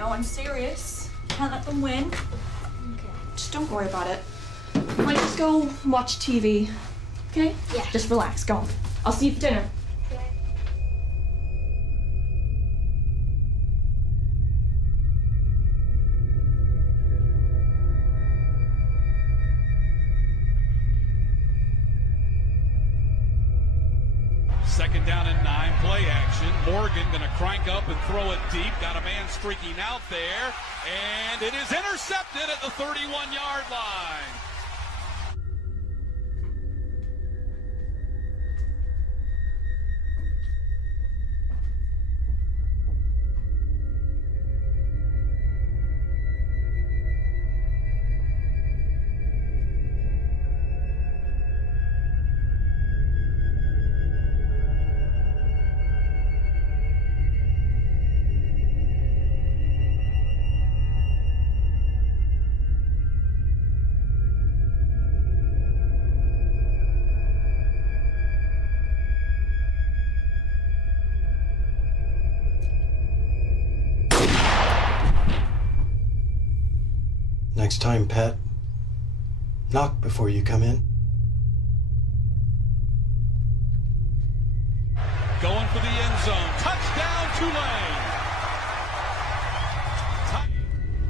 No, I'm serious. Can't let them win. Okay. Just don't worry about it. Might just go watch TV. Okay? Yeah. Just relax. Go. I'll see you for dinner. Second down and 9, play action. Morgan going to crank up and throw it deep. Got a man streaking out there, and it is intercepted at the 31-yard line. Next time, Pat, knock before you come in. Going for the end zone. Touchdown, Tulane.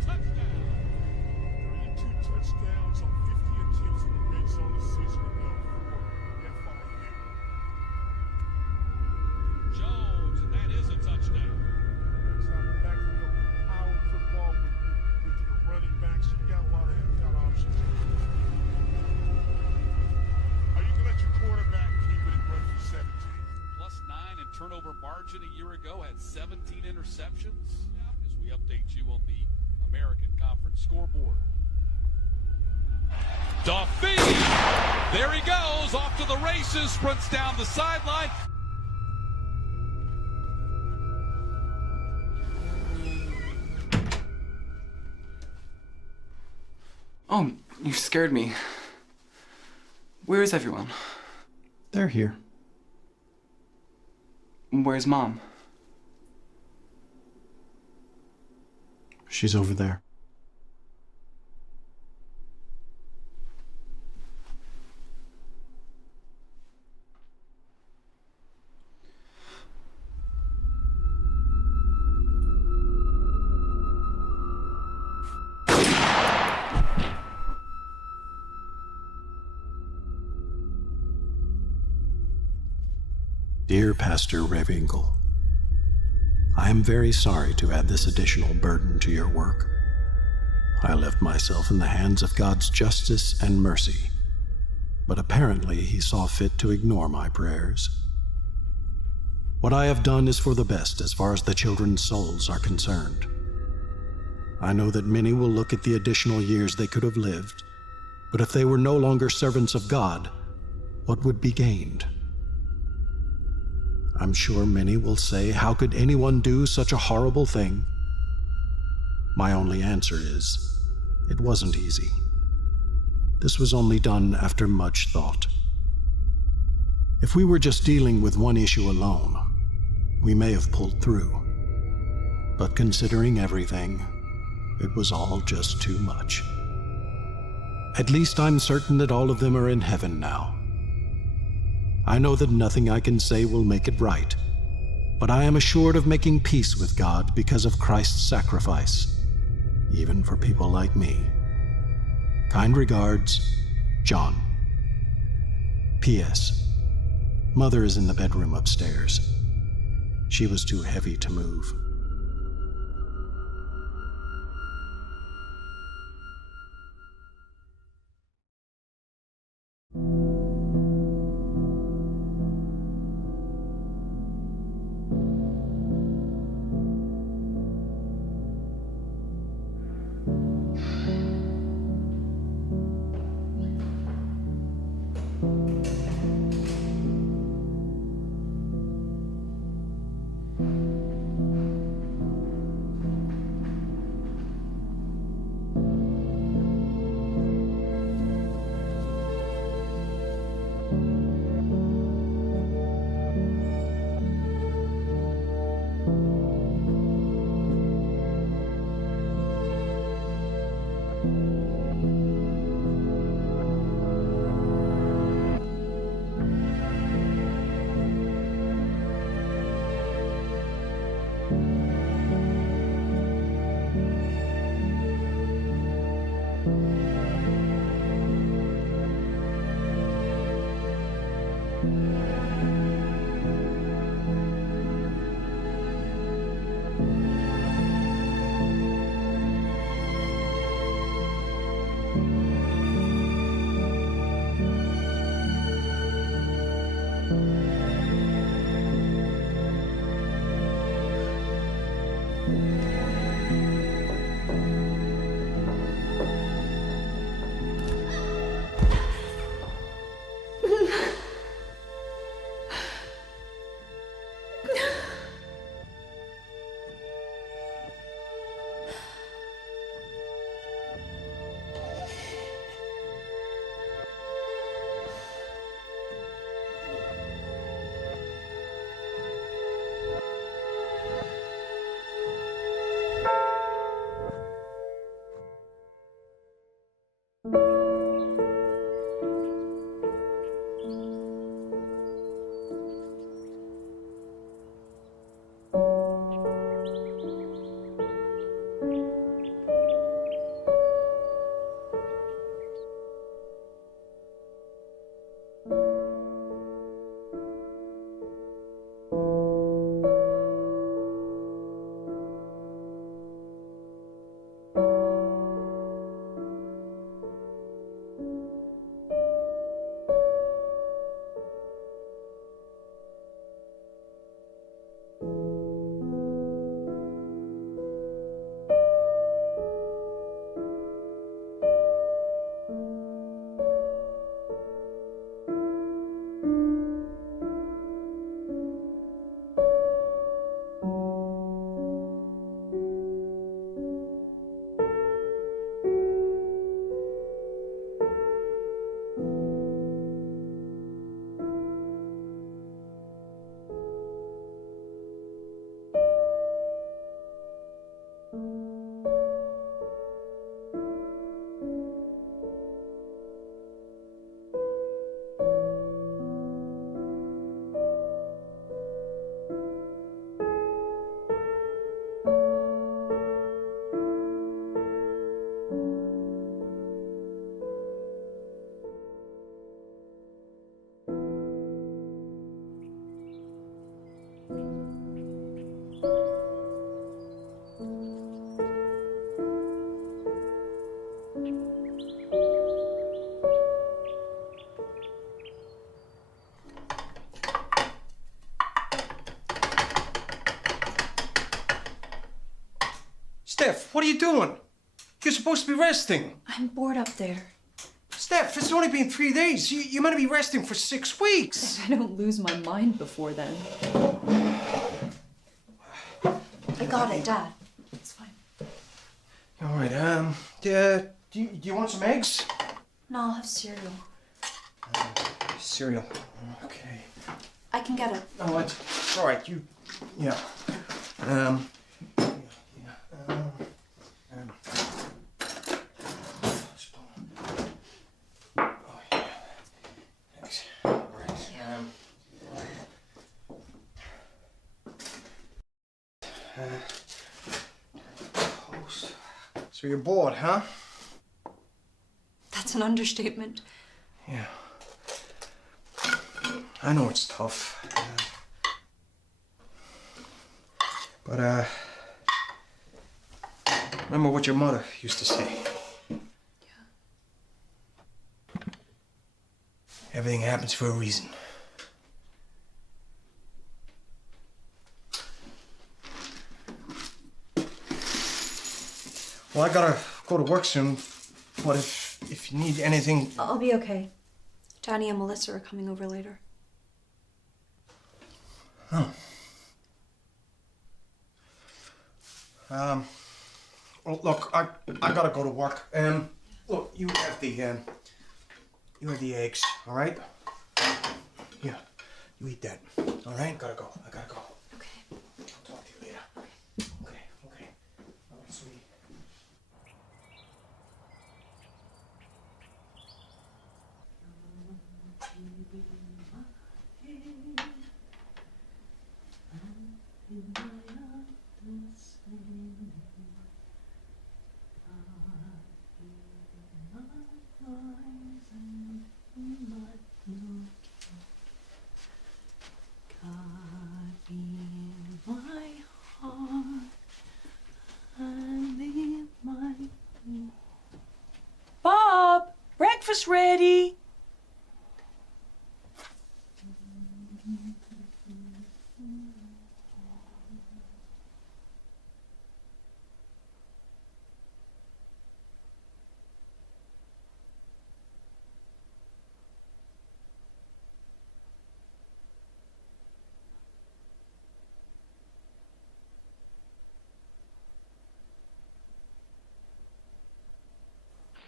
Touchdown. 32 touchdowns on 50 attempts in the red zone this season ago for FIU. Jones, and that is a touchdown. It's not the backfield power football with your running backs. You got a lot of options. Are you going to let your quarterback keep it and run for 17? Plus 9 in turnover margin a year ago, had 17 interceptions. As we update you on the American Conference scoreboard. Duffy! There he goes, off to the races, sprints down the sideline. Oh, you scared me. Where is everyone? They're here. Where's Mom? She's over there. Dear Pastor Rehwinkel, I am very sorry to add this additional burden to your work. I left myself in the hands of God's justice and mercy, but apparently He saw fit to ignore my prayers. What I have done is for the best as far as the children's souls are concerned. I know that many will look at the additional years they could have lived, but if they were no longer servants of God, what would be gained? I'm sure many will say, how could anyone do such a horrible thing? My only answer is, it wasn't easy. This was only done after much thought. If we were just dealing with one issue alone, we may have pulled through. But considering everything, it was all just too much. At least I'm certain that all of them are in heaven now. I know that nothing I can say will make it right, but I am assured of making peace with God because of Christ's sacrifice, even for people like me. Kind regards, John. P.S. Mother is in the bedroom upstairs. She was too heavy to move. Steph, what are you doing? You're supposed to be resting. I'm bored up there. Steph, it's only been 3 days. You're meant to be resting for 6 weeks. I don't lose my mind before then. I got it, Dad. It's fine. All right, do you want some eggs? No, I'll have cereal. Cereal. Okay. I can get it. Oh, it's all right. Yeah. Thanks. All right. Post. So you're bored, huh? That's an understatement. Yeah. I know it's tough. But remember what your mother used to say. Yeah. Everything happens for a reason. Well, I gotta go to work soon. But if you need anything... I'll be okay. Johnny and Melissa are coming over later. Oh. Well, look, I gotta go to work. Look, you have the eggs, all right? Yeah, you eat that, all right? I gotta go. Okay. I'll talk to you later. Okay. All right, sweetie. Bob, breakfast ready.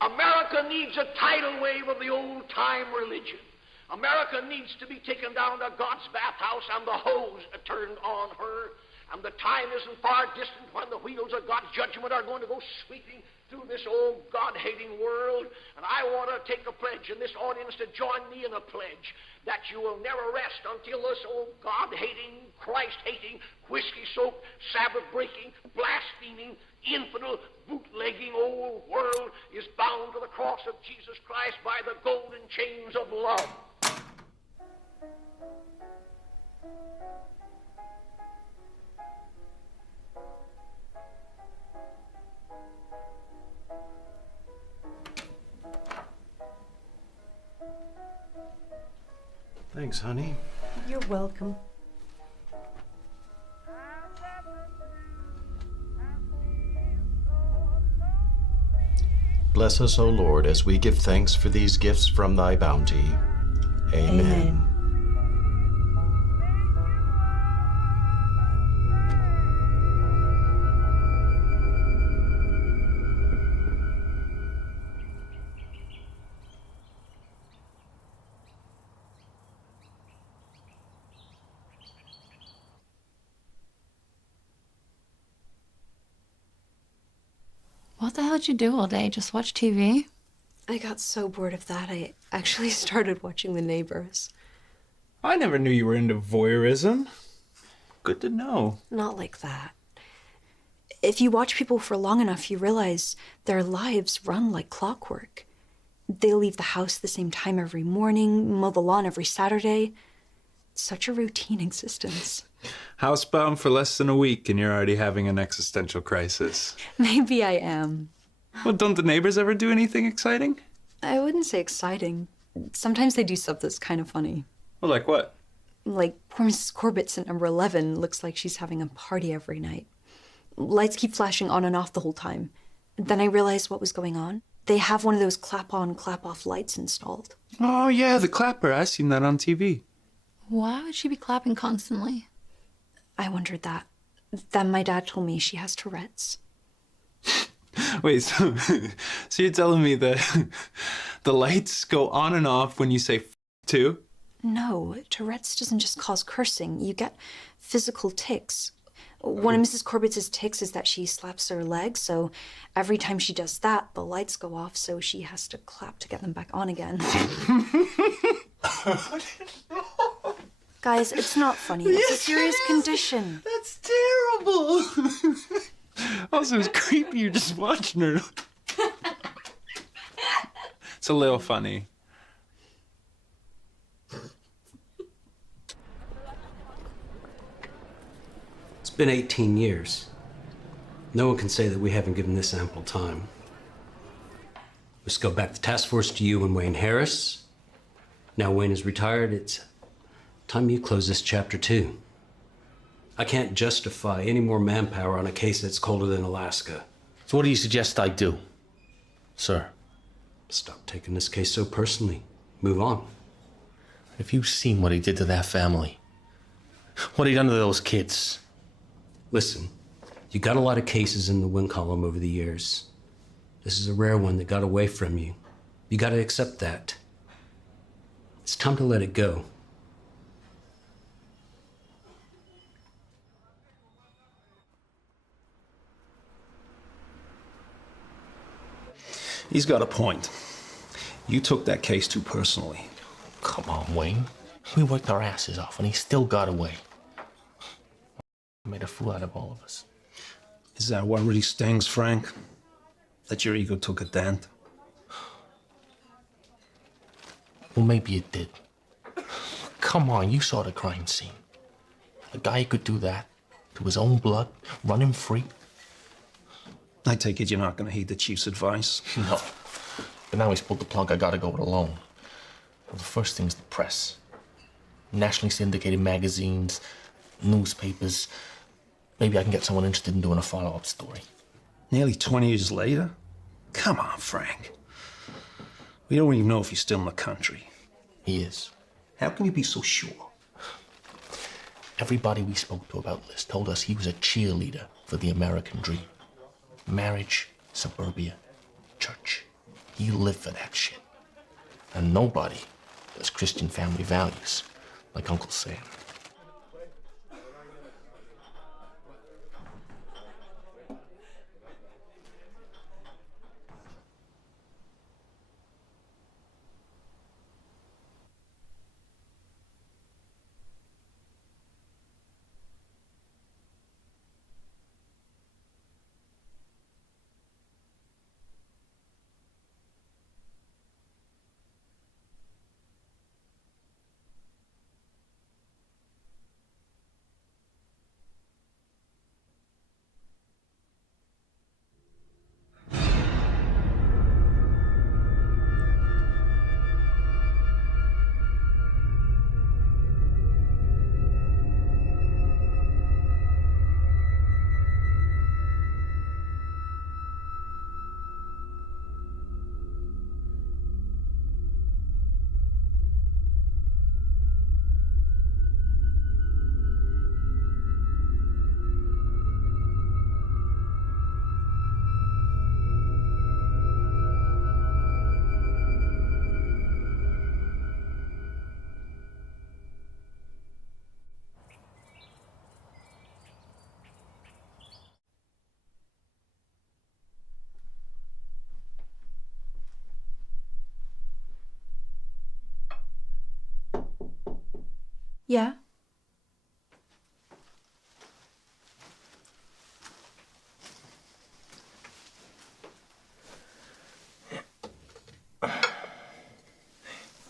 America needs a tidal wave of the old-time religion. America needs to be taken down to God's bathhouse and the hose turned on her. And the time isn't far distant when the wheels of God's judgment are going to go sweeping through this old God-hating world. And take a pledge in this audience to join me in a pledge that you will never rest until this old God-hating, Christ-hating, whiskey-soaked, Sabbath-breaking, blaspheming, infidel, bootlegging old world is bound to the cross of Jesus Christ by the golden chains of love. Thanks, honey. You're welcome. Bless us, O Lord, as we give thanks for these gifts from thy bounty. Amen. What the hell did you do all day? Just watch TV? I got so bored of that, I actually started watching The Neighbors. I never knew you were into voyeurism. Good to know. Not like that. If you watch people for long enough, you realize their lives run like clockwork. They leave the house the same time every morning, mow the lawn every Saturday. It's such a routine existence. Housebound for less than a week and you're already having an existential crisis. Maybe I am. Well, don't the neighbors ever do anything exciting? I wouldn't say exciting. Sometimes they do stuff that's kind of funny. Well, like what? Like, poor Mrs. Corbett's at number 11 looks like she's having a party every night. Lights keep flashing on and off the whole time. Then I realized what was going on. They have one of those clap-on, clap-off lights installed. Oh, yeah, the clapper. I've seen that on TV. Why would she be clapping constantly? I wondered that. Then my dad told me she has Tourette's. Wait, so you're telling me that the lights go on and off when you say too? No, Tourette's doesn't just cause cursing. You get physical tics. One of Mrs. Corbett's tics is that she slaps her leg, so every time she does that, the lights go off, so she has to clap to get them back on again. Guys, it's not funny. It's a serious condition. That's terrible. Also, it's creepy you're just watching her. It's a little funny. It's been 18 years. No one can say that we haven't given this ample time. Let's go back to task force to you and Wayne Harris. Now Wayne is retired, it's time you close this chapter too. I can't justify any more manpower on a case that's colder than Alaska. So what do you suggest I do, sir? Stop taking this case so personally. Move on. If you've seen what he did to that family, what he done to those kids. Listen, you got a lot of cases in the win column over the years. This is a rare one that got away from you. You gotta accept that. It's time to let it go. He's got a point. You took that case too personally. Come on, Wayne. We worked our asses off and he still got away. Made a fool out of all of us. Is that what really stings, Frank? That your ego took a dent? Well, maybe it did. Come on, you saw the crime scene. A guy who could do that to his own blood, run him free. I take it you're not going to heed the chief's advice? No. But now he's pulled the plug, I gotta go it alone. Well, the first thing's the press. Nationally syndicated magazines, newspapers. Maybe I can get someone interested in doing a follow-up story. Nearly 20 years later? Come on, Frank. We don't even know if he's still in the country. He is. How can you be so sure? Everybody we spoke to about this told us he was a cheerleader for the American dream. Marriage, suburbia, church. He lived for that shit. And nobody has Christian family values like Uncle Sam. Yeah.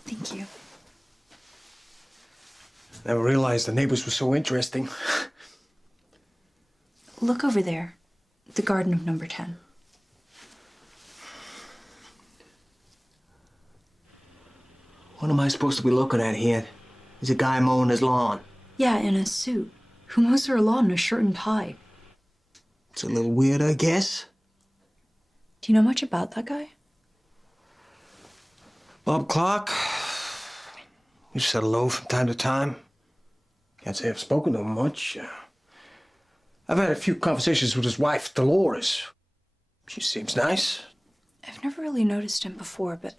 Thank you. Never realized the neighbors were so interesting. Look over there. The garden of number 10. What am I supposed to be looking at here? There's a guy mowing his lawn. Yeah, in a suit. Who mows her lawn in a shirt and tie? It's a little weird, I guess. Do you know much about that guy? Bob Clark. We said hello from time to time. Can't say I've spoken to him much. I've had a few conversations with his wife, Dolores. She seems nice. I've never really noticed him before, but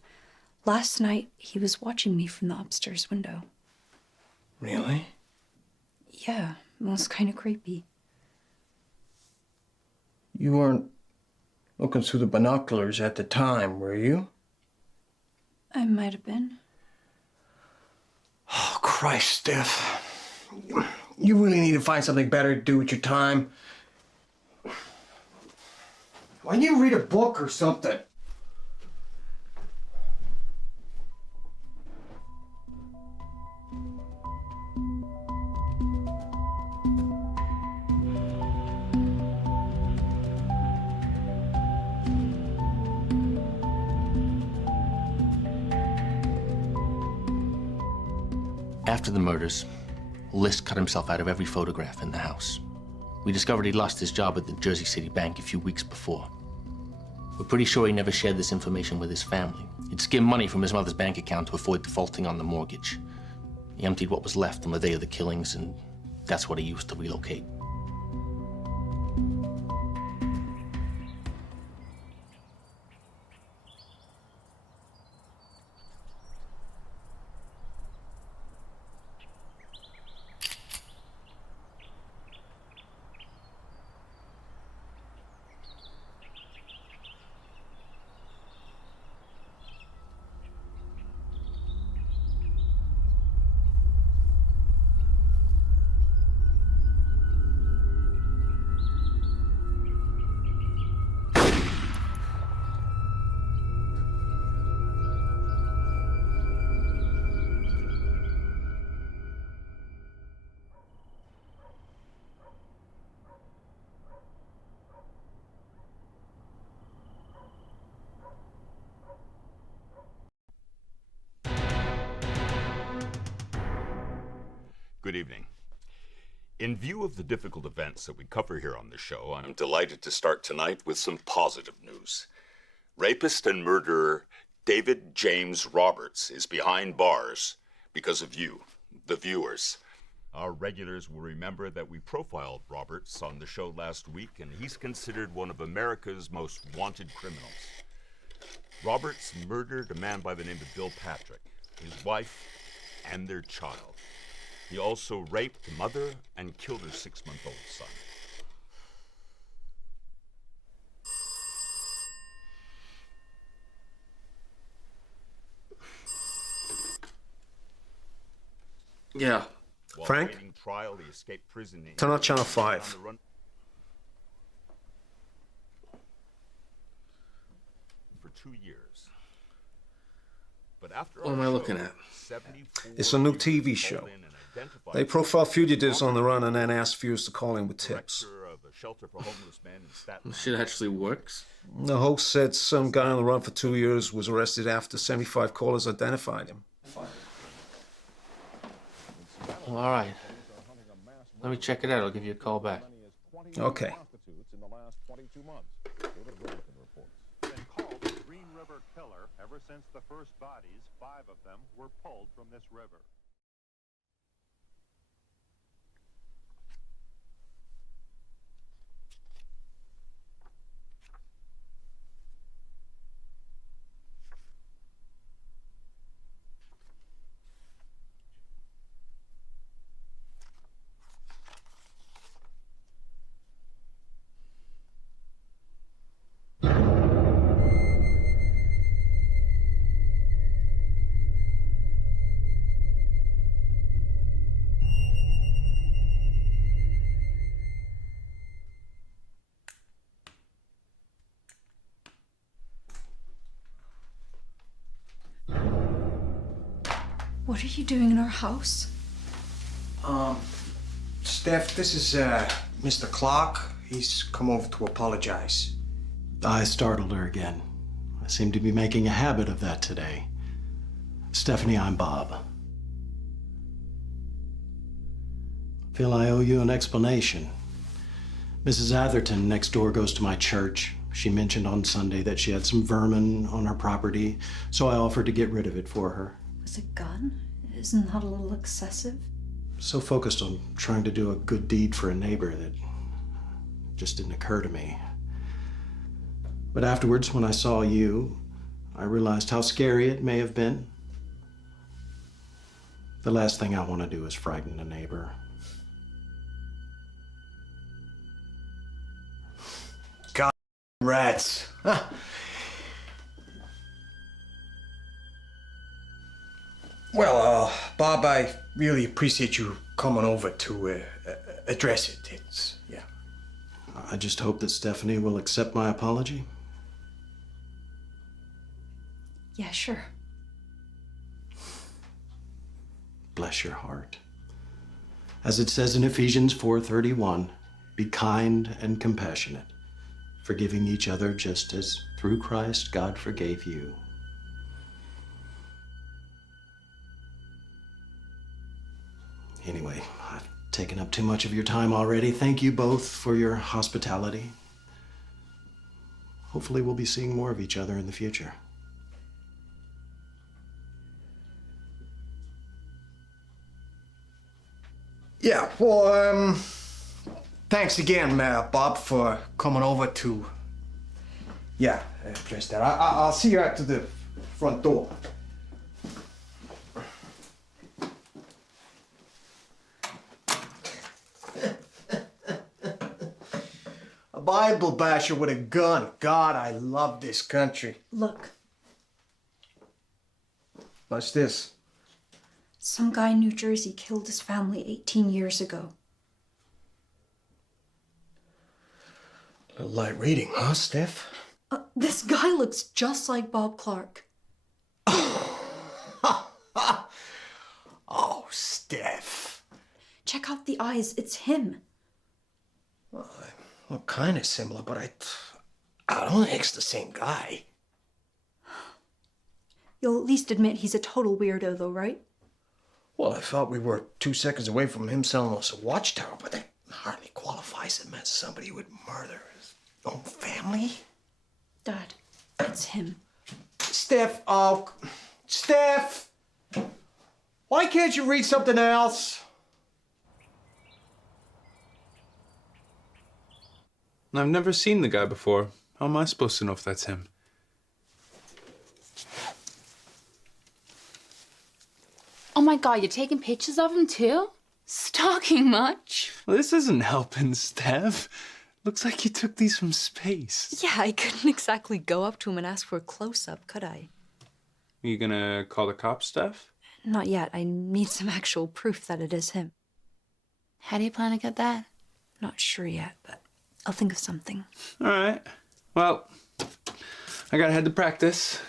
last night he was watching me from the upstairs window. Really? Yeah, it was kind of creepy. You weren't looking through the binoculars at the time, were you? I might have been. Oh, Christ, Steph. You really need to find something better to do with your time. Why don't you read a book or something? After the murders, List cut himself out of every photograph in the house. We discovered he'd lost his job at the Jersey City Bank a few weeks before. We're pretty sure he never shared this information with his family. He'd skimmed money from his mother's bank account to avoid defaulting on the mortgage. He emptied what was left on the day of the killings, and that's what he used to relocate. Good evening. In view of the difficult events that we cover here on the show, I'm delighted to start tonight with some positive news. Rapist and murderer David James Roberts is behind bars because of you, the viewers. Our regulars will remember that we profiled Roberts on the show last week, and he's considered one of America's most wanted criminals. Roberts murdered a man by the name of Bill Patrick, his wife, and their child. He also raped the mother and killed her 6-month-old son. Yeah. While Frank? awaiting trial, he escaped prison. Turn on Channel 5. For 2 years. But after What am I looking at? 74 It's a new TV show. They profile fugitives on the run and then ask viewers to call in with tips. of a shelter for homeless men in Staten This shit actually works? The host said some guy on the run for 2 years was arrested after 75 callers identified him. Well, all right. Let me check it out. I'll give you a call back. Okay. Been called the Green River Killer ever since the first bodies, 5 of them, were pulled from this river. What are you doing in our house? Steph, this is, Mr. Clark. He's come over to apologize. I startled her again. I seem to be making a habit of that today. Stephanie, I'm Bob. I feel I owe you an explanation. Mrs. Atherton next door goes to my church. She mentioned on Sunday that she had some vermin on her property, so I offered to get rid of it for her. Was it a gun? Isn't that a little excessive? So focused on trying to do a good deed for a neighbor that just didn't occur to me. But afterwards, when I saw you, I realized how scary it may have been. The last thing I want to do is frighten a neighbor. God rats. Huh. Well, Bob, I really appreciate you coming over to address it. It's, yeah. I just hope that Stephanie will accept my apology. Yeah, sure. Bless your heart. As it says in Ephesians 4:31, be kind and compassionate, forgiving each other just as through Christ God forgave you. Anyway, I've taken up too much of your time already. Thank you both for your hospitality. Hopefully we'll be seeing more of each other in the future. Yeah, well, thanks again, Bob, for coming over to, address that. I'll see you out to the front door. A Bible basher with a gun. God, I love this country. Look, What's this? some guy in New Jersey killed his family 18 years ago. A little light reading, huh, Steph? This guy looks just like Bob Clark. Oh, Steph. Check out the eyes, it's him. Well, they look kind of similar, but I don't think it's the same guy. You'll at least admit he's a total weirdo, though, right? Well, I thought we were 2 seconds away from him selling us a watchtower, but that hardly qualifies him as somebody who would murder his own family. Dad, it's him. Steph, Steph! Why can't you read something else? I've never seen the guy before. How am I supposed to know if that's him? Oh my god, you're taking pictures of him too? Stalking much? Well, this isn't helping, Steph. Looks like you took these from space. Yeah, I couldn't exactly go up to him and ask for a close-up, could I? Are you gonna call the cops, Steph? Not yet. I need some actual proof that it is him. How do you plan to get that? Not sure yet, but I'll think of something. All right. Well, I gotta head to practice.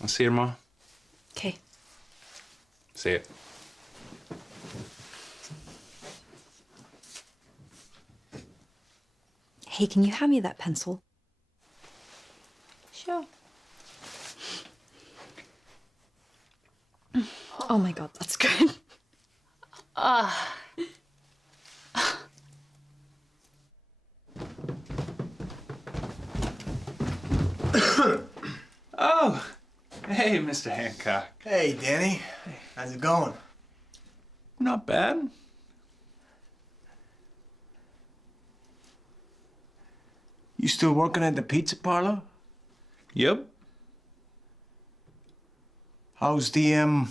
I'll see you tomorrow. Okay. See ya. Hey, can you hand me that pencil? Sure. Oh my god, that's good. Oh, hey, Mr. Hancock. Hey, Danny. How's it going? Not bad. You still working at the pizza parlor? Yep. How's the,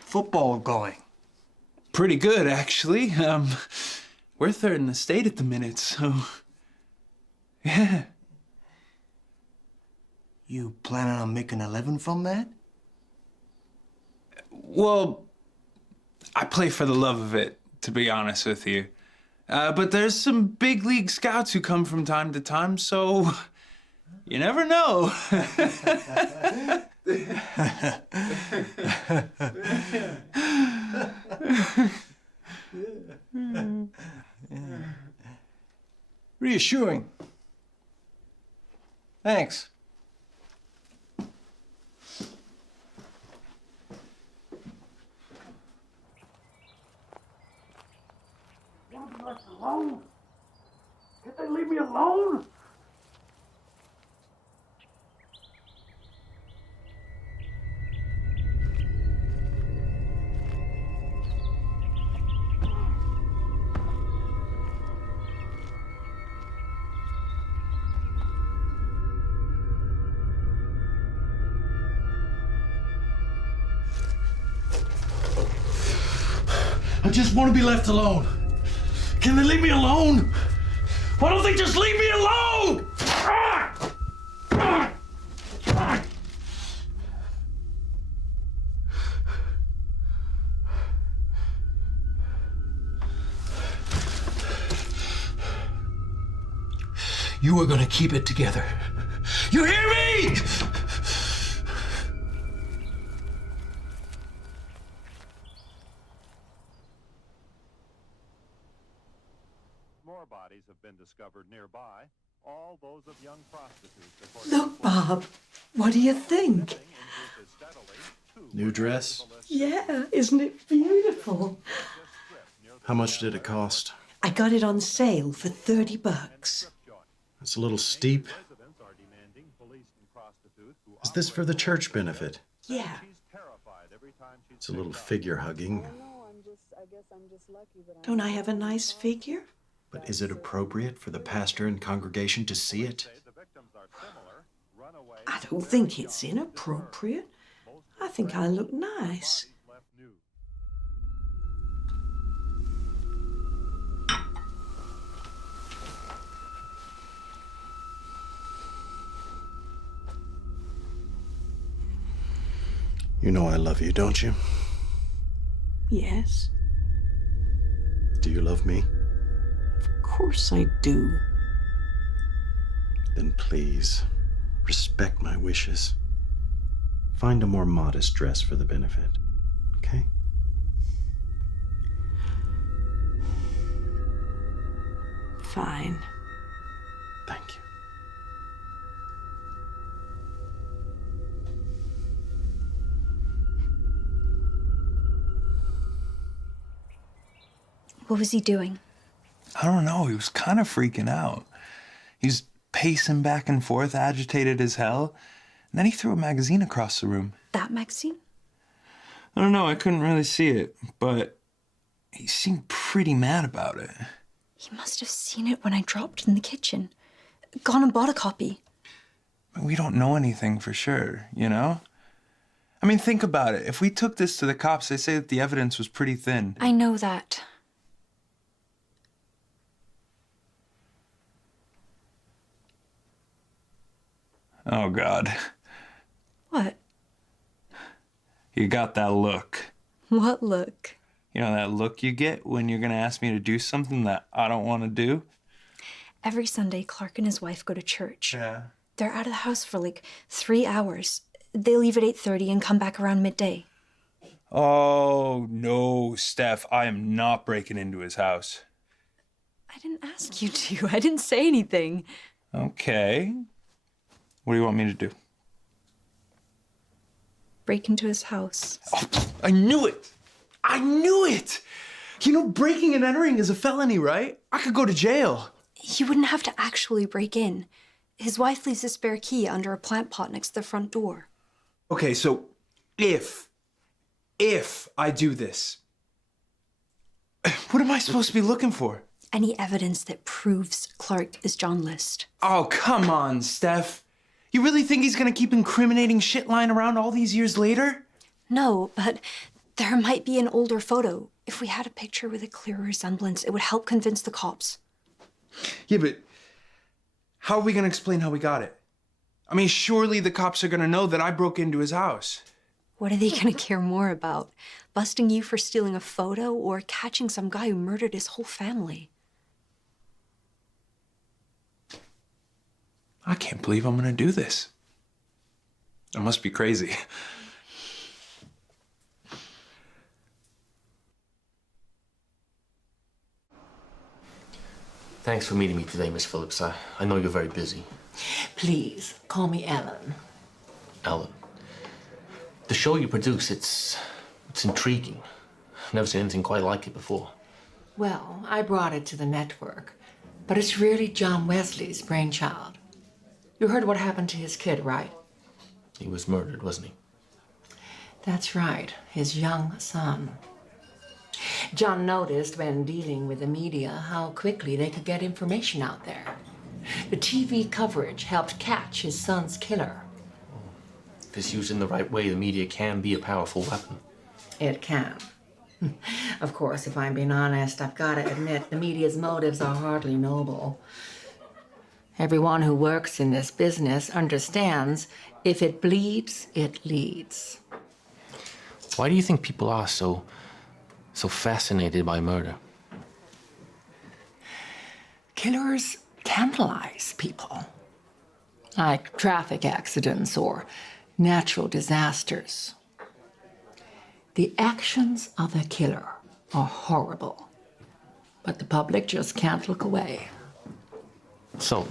football going? Pretty good, actually. We're third in the state at the minute, so... Yeah. You planning on making a living from that? Well, I play for the love of it, to be honest with you. But there's some big league scouts who come from time to time, so you never know. reassuring. Thanks. Want to be left alone? Can't they leave me alone? I just want to be left alone. Can they leave me alone? Why don't they just leave me alone? You are gonna keep it together. You hear me? More bodies have been discovered nearby, all those of young prostitutes. Look, Bob, what do you think? New dress? Yeah, isn't it beautiful? How much did it cost? I got it on sale for $30. It's a little steep. Is this for the church benefit? Yeah. It's a little figure hugging. Don't I have a nice figure? But is it appropriate for the pastor and congregation to see it? I don't think it's inappropriate. I think I look nice. You know I love you, don't you? Yes, Do you love me? of course I do. Then please, respect my wishes. Find a more modest dress for the benefit, okay? Fine. Thank you. What was he doing? I don't know. He was kind of freaking out. He's pacing back and forth, agitated as hell. And then he threw a magazine across the room. That magazine? I don't know. I couldn't really see it, but he seemed pretty mad about it. He must have seen it when I dropped it in the kitchen. Gone and bought a copy. But we don't know anything for sure, you know? I mean, think about it. If we took this to the cops, they say that the evidence was pretty thin. I know that. Oh, God. What? You got that look. What look? You know that look you get when you're gonna ask me to do something that I don't want to do? Every Sunday, Clark and his wife go to church. Yeah. They're out of the house for like 3 hours. They leave at 8:30 and come back around midday. Oh, no, Steph. I am not breaking into his house. I didn't ask you to. I didn't say anything. Okay. What do you want me to do? Break into his house. I knew it! I knew it! You know, breaking and entering is a felony, right? I could go to jail. He wouldn't have to actually break in. His wife leaves a spare key under a plant pot next to the front door. Okay, so if I do this, what am I supposed to be looking for? Any evidence that proves Clark is John List. Oh, come on, Steph. You really think he's gonna keep incriminating shit lying around all these years later? No, but there might be an older photo. If we had a picture with a clear resemblance, it would help convince the cops. Yeah, but how are we gonna explain how we got it? I mean, surely the cops are gonna know that I broke into his house. What are they gonna care more about? Busting you for stealing a photo or catching some guy who murdered his whole family? I can't believe I'm gonna do this. I must be crazy. Thanks for meeting me today, Miss Phillips. I know you're very busy. Please, call me Ellen. Ellen, the show you produce, it's intriguing. I've never seen anything quite like it before. Well, I brought it to the network, but it's really John Wesley's brainchild. You heard what happened to his kid, right? He was murdered, wasn't he? That's right, his young son. John noticed when dealing with the media how quickly they could get information out there. The TV coverage helped catch his son's killer. If it's used in the right way, the media can be a powerful weapon. It can. Of course, if I'm being honest, I've got to admit the media's motives are hardly noble. Everyone who works in this business understands if it bleeds, it leads. Why do you think people are so fascinated by murder? Killers tantalize people, like traffic accidents or natural disasters. The actions of the killer are horrible, but the public just can't look away. So,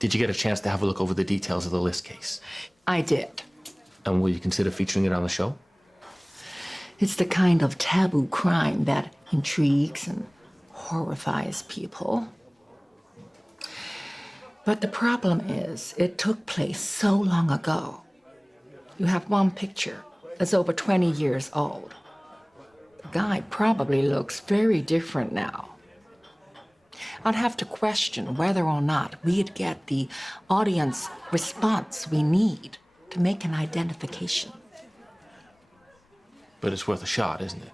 did you get a chance to have a look over the details of the List case? I did. And will you consider featuring it on the show? It's the kind of taboo crime that intrigues and horrifies people. But the problem is, it took place so long ago. You have one picture that's over 20 years old. The guy probably looks very different now. I'd have to question whether or not we'd get the audience response we need to make an identification. But it's worth a shot, isn't it?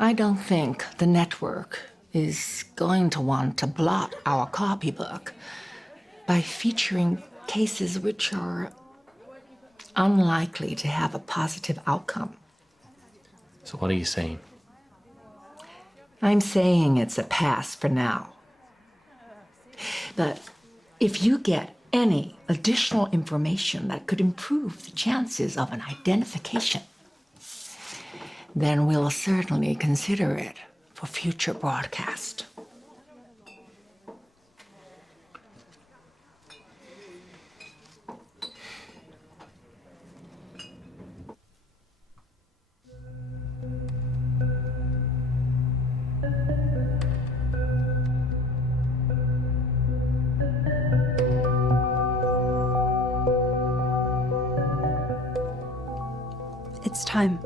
I don't think the network is going to want to blot our copybook by featuring cases which are unlikely to have a positive outcome. So what are you saying? I'm saying it's a pass for now. But if you get any additional information that could improve the chances of an identification, then we'll certainly consider it for future broadcast. It's time.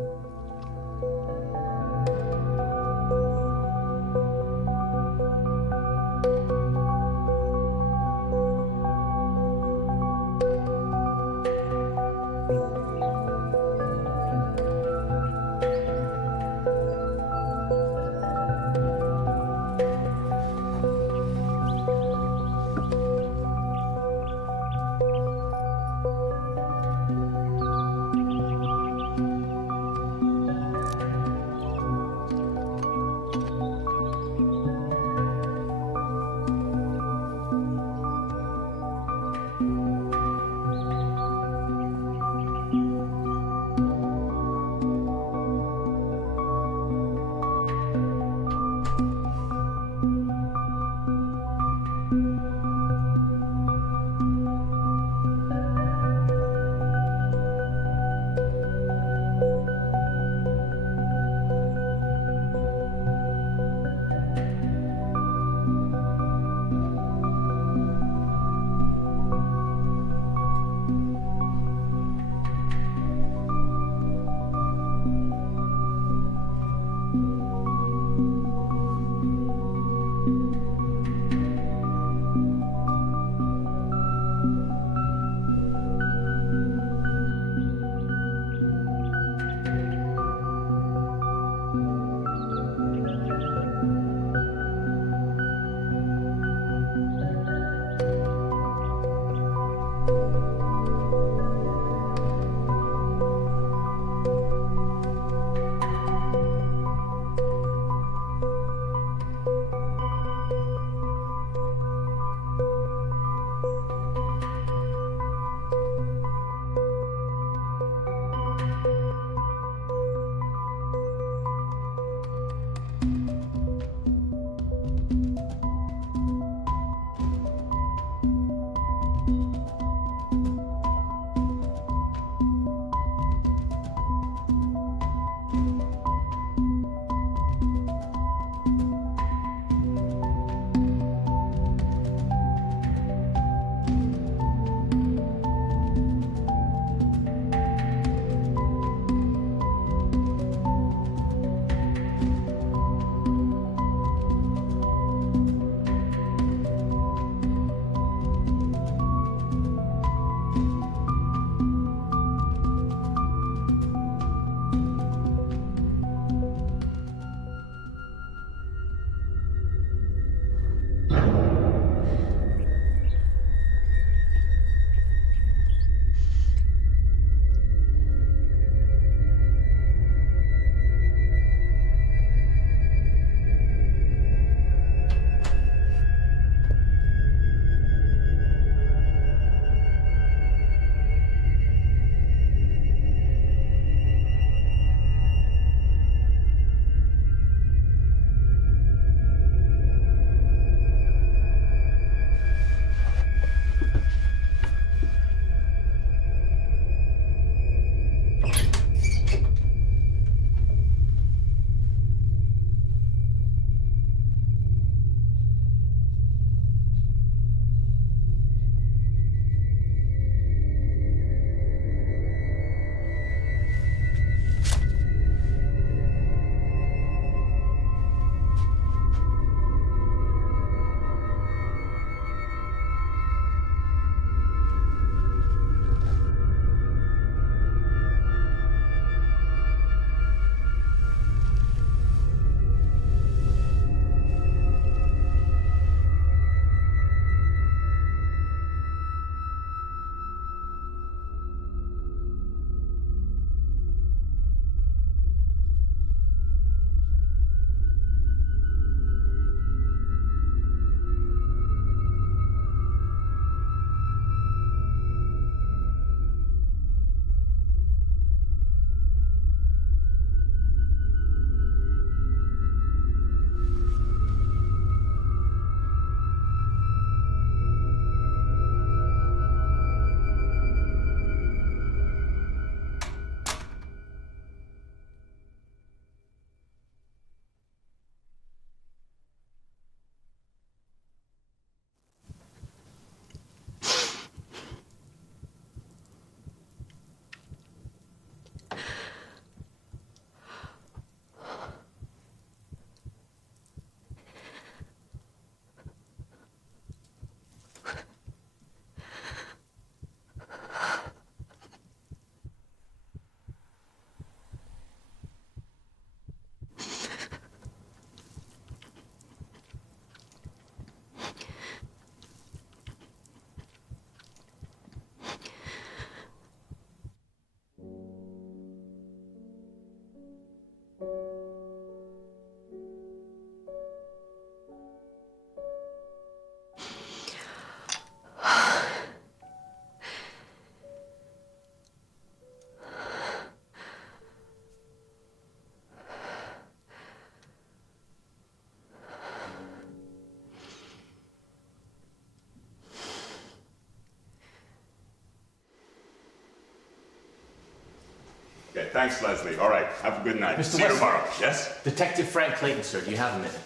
Okay, thanks, Leslie. All right, have a good night. Mr. See you Wesley. tomorrow. Yes? Detective Frank Clayton, sir. Do you have a minute?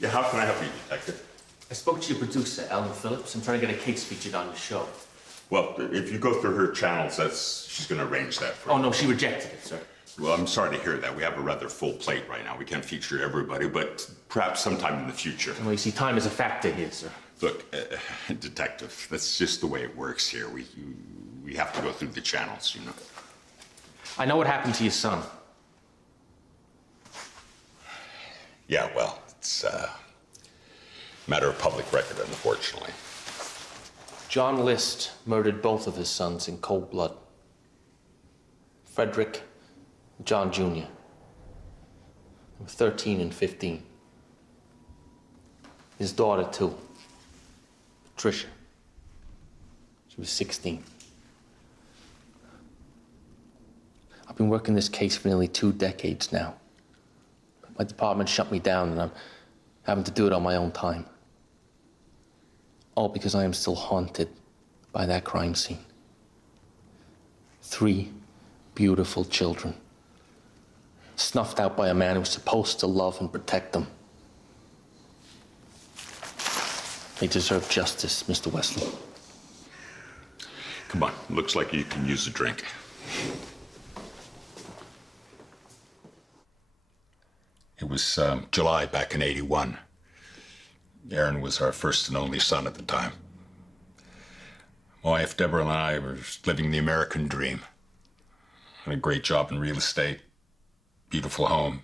Yeah, how can I help you, Detective? I spoke to your producer, Ellen Phillips. I'm trying to get a case featured on the show. Well, if you go through her channels, she's going to arrange that for you. Oh, no, she rejected it, sir. Well, I'm sorry to hear that. We have a rather full plate right now. We can't feature everybody, but perhaps sometime in the future. Well, you see, time is a factor here, sir. Look, Detective, that's just the way it works here. We have to go through the channels, you know. I know what happened to your son. Yeah, well, it's a matter of public record, unfortunately. John List murdered both of his sons in cold blood. Frederick, John Jr. They were 13 and 15. His daughter, too. Patricia. She was 16. I've been working this case for nearly 2 decades now. My department shut me down, and I'm having to do it on my own time. All because I am still haunted by that crime scene. 3 beautiful children, snuffed out by a man who's supposed to love and protect them. They deserve justice, Mr. Wesley. Come on, looks like you can use a drink. It was July back in '81. Aaron was our first and only son at the time. My wife, Deborah, and I were living the American dream. Had a great job in real estate, beautiful home.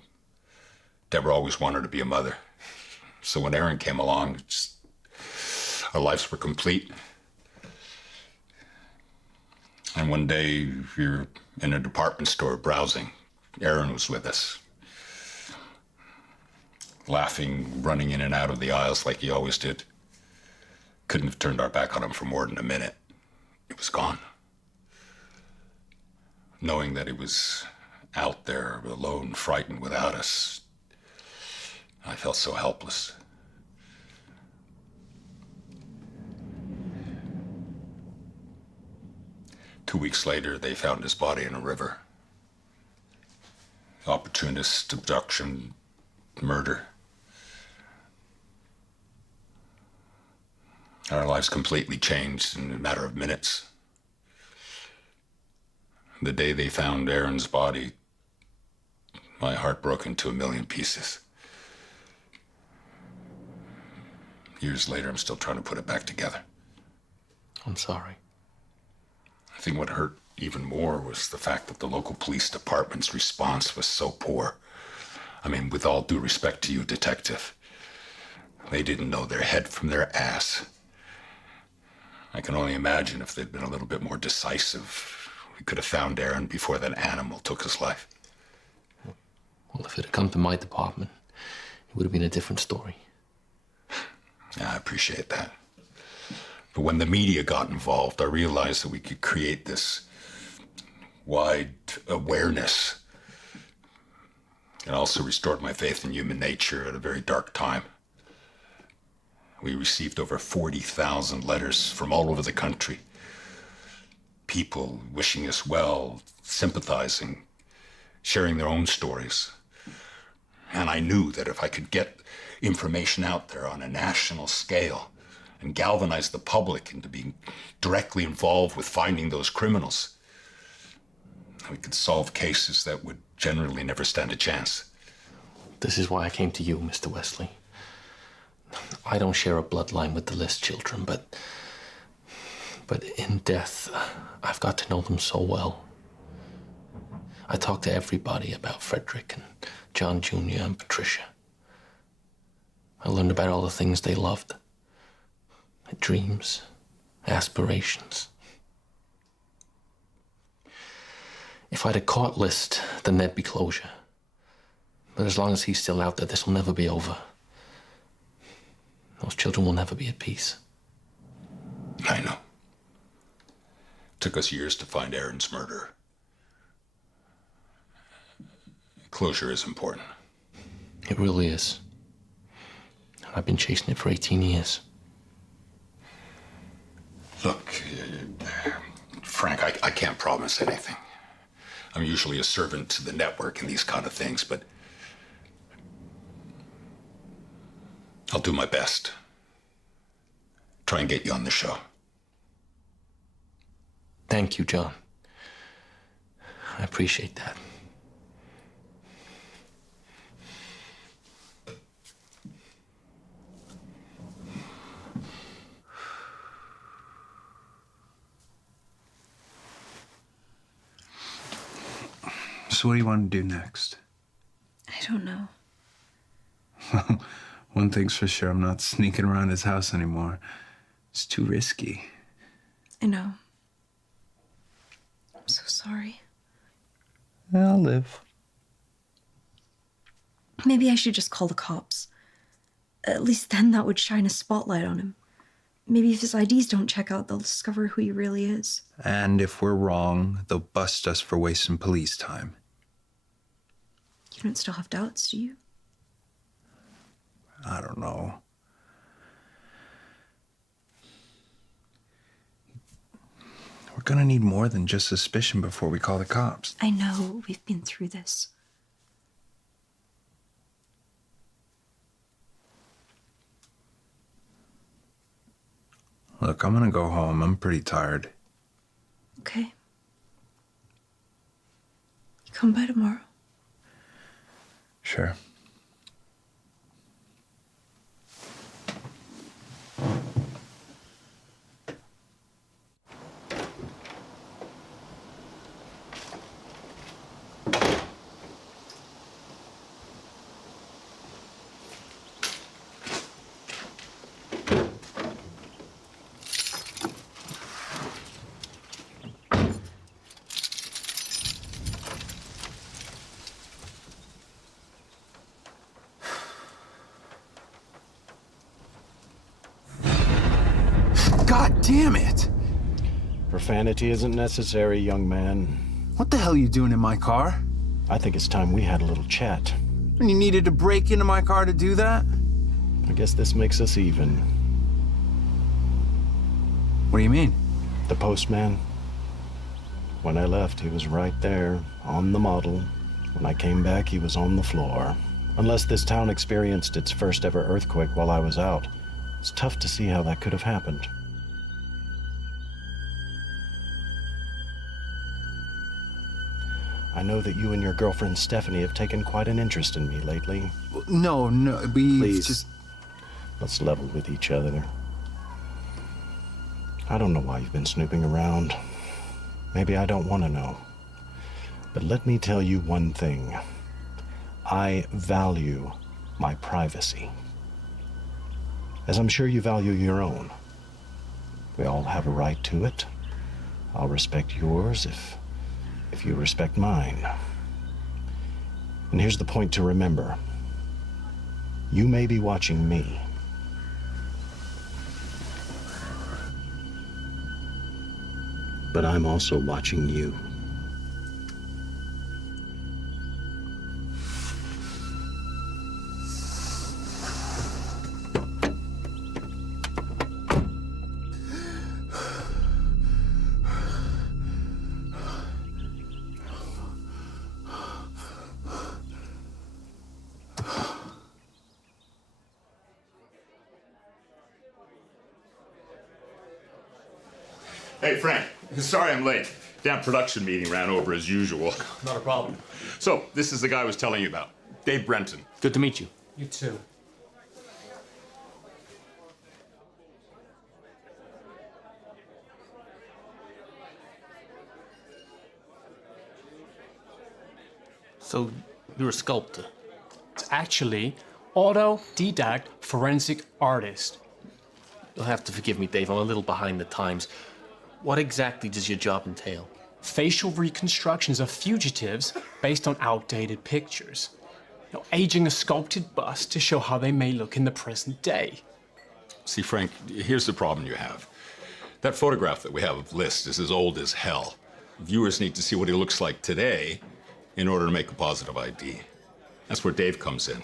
Deborah always wanted to be a mother. So when Aaron came along, our lives were complete. And one day, we were in a department store browsing. Aaron was with us. Laughing, running in and out of the aisles like he always did. Couldn't have turned our back on him for more than a minute. It was gone. Knowing that he was out there, alone, frightened without us, I felt so helpless. Two weeks later, they found his body in a river. Opportunist, abduction, murder. Our lives completely changed in a matter of minutes. The day they found Aaron's body, my heart broke into 1,000,000 pieces. Years later, I'm still trying to put it back together. I'm sorry. I think what hurt even more was the fact that the local police department's response was so poor. I mean, with all due respect to you, Detective, they didn't know their head from their ass. I can only imagine if they'd been a little bit more decisive, we could have found Aaron before that animal took his life. Well, if it had come to my department, it would have been a different story. Yeah, I appreciate that. But when the media got involved, I realized that we could create this wide awareness. It also restored my faith in human nature at a very dark time. We received over 40,000 letters from all over the country. People wishing us well, sympathizing, sharing their own stories. And I knew that if I could get information out there on a national scale and galvanize the public into being directly involved with finding those criminals, we could solve cases that would generally never stand a chance. This is why I came to you, Mr. Wesley. I don't share a bloodline with the List children, but in death, I've got to know them so well. I talked to everybody about Frederick and John Jr. and Patricia. I learned about all the things they loved. Their dreams, aspirations. If I'd have caught List, then there'd be closure. But as long as he's still out there, this will never be over. Those children will never be at peace. I know. It took us years to find Aaron's murderer. Closure is important. It really is. I've been chasing it for 18 years. Look, Frank, I can't promise anything. I'm usually a servant to the network and these kind of things, but I'll do my best. Try and get you on the show. Thank you, John. I appreciate that. So what do you want to do next? I don't know. One thing's for sure, I'm not sneaking around his house anymore. It's too risky. I know. I'm so sorry. I'll live. Maybe I should just call the cops. At least then that would shine a spotlight on him. Maybe if his IDs don't check out, they'll discover who he really is. And if we're wrong, they'll bust us for wasting police time. You don't still have doubts, do you? I don't know. We're gonna need more than just suspicion before we call the cops. I know. We've been through this. Look, I'm gonna go home. I'm pretty tired. Okay. You come by tomorrow. Sure. God damn it! Profanity isn't necessary, young man. What the hell are you doing in my car? I think it's time we had a little chat. And you needed to break into my car to do that? I guess this makes us even. What do you mean? The postman. When I left, he was right there, on the model. When I came back, he was on the floor. Unless this town experienced its first ever earthquake while I was out, it's tough to see how that could have happened. I know that you and your girlfriend Stephanie have taken quite an interest in me lately. No, we Please, just... let's level with each other. I don't know why you've been snooping around. Maybe I don't want to know. But let me tell you one thing. I value my privacy. As I'm sure you value your own. We all have a right to it. I'll respect yours if you respect mine. And here's the point to remember. You may be watching me. But I'm also watching you. Hey, Frank. Sorry I'm late. Damn production meeting ran over as usual. Not a problem. So, this is the guy I was telling you about. Dave Brenton. Good to meet you. You too. So, you're a sculptor? It's actually autodidact forensic artist. You'll have to forgive me, Dave. I'm a little behind the times. What exactly does your job entail? Facial reconstructions of fugitives based on outdated pictures. Aging a sculpted bust to show how they may look in the present day. See, Frank, here's the problem you have. That photograph that we have of List is as old as hell. Viewers need to see what he looks like today in order to make a positive ID. That's where Dave comes in.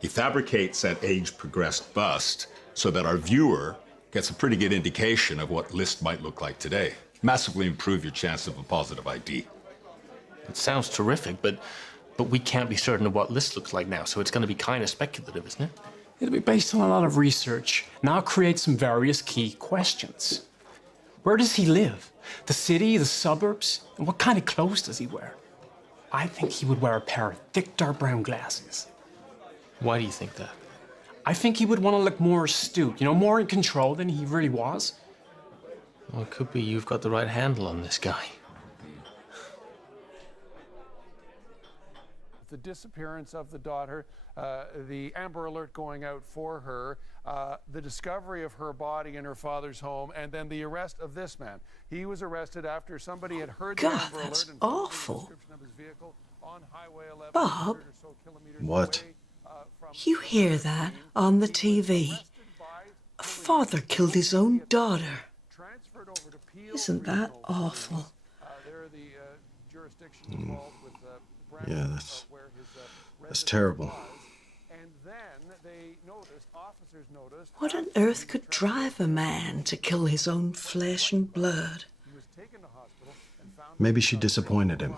He fabricates that age-progressed bust so that our viewer gets a pretty good indication of what List might look like today. Massively improve your chance of a positive ID. It sounds terrific, but we can't be certain of what List looks like now, so it's going to be kind of speculative, isn't it? It'll be based on a lot of research, and I'll create some various key questions. Where does he live? The city, the suburbs? And what kind of clothes does he wear? I think he would wear a pair of thick dark brown glasses. Why do you think that? I think he would want to look more astute, more in control than he really was. Well, it could be you've got the right handle on this guy. The disappearance of the daughter, the Amber Alert going out for her, the discovery of her body in her father's home, and then the arrest of this man. He was arrested after somebody had heard the God, Amber Alert that's and awful. of his vehicle on Highway 11, Bob, What? you hear that on the TV? A father killed his own daughter. Isn't that awful? Yeah, that's terrible. What on earth could drive a man to kill his own flesh and blood? Maybe she disappointed him.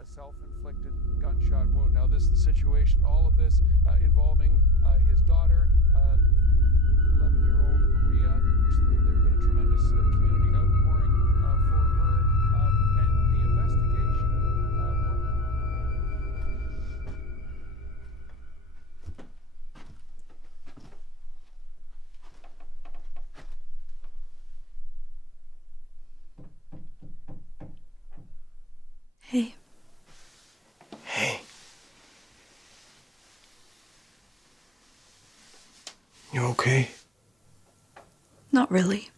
A self-inflicted gunshot wound. Now, this is the situation, all of this involving his daughter, 11-year-old Rhea. There's been a tremendous community outpouring for her, and the investigation. Hey. Hey. You okay? Not really.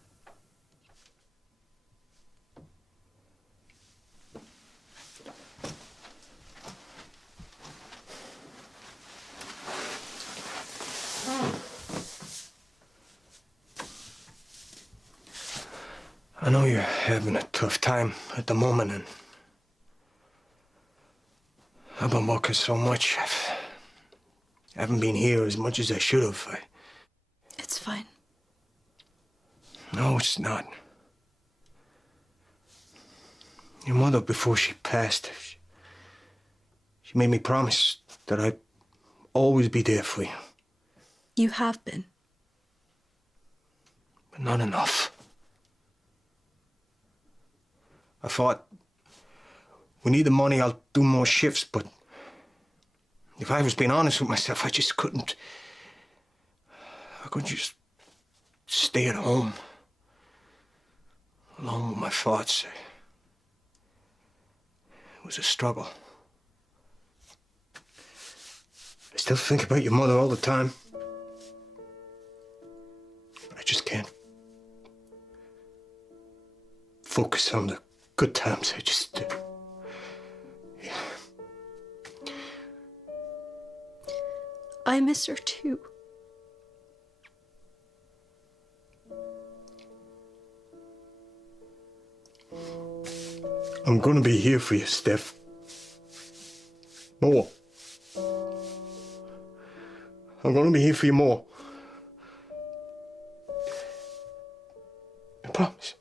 I know you're having a tough time at the moment, and I've been working so much. I haven't been here as much as I should have. It's fine. No, it's not. Your mother, before she passed, she made me promise that I'd always be there for you. You have been. But not enough. I thought, we need the money, I'll do more shifts, but if I was being honest with myself, I just couldn't. I couldn't just stay at home, alone with my thoughts. It was a struggle. I still think about your mother all the time. But I just can't focus on the good times. I just... I miss her too. I'm gonna be here for you, Steph. More. I'm gonna be here for you more. I promise.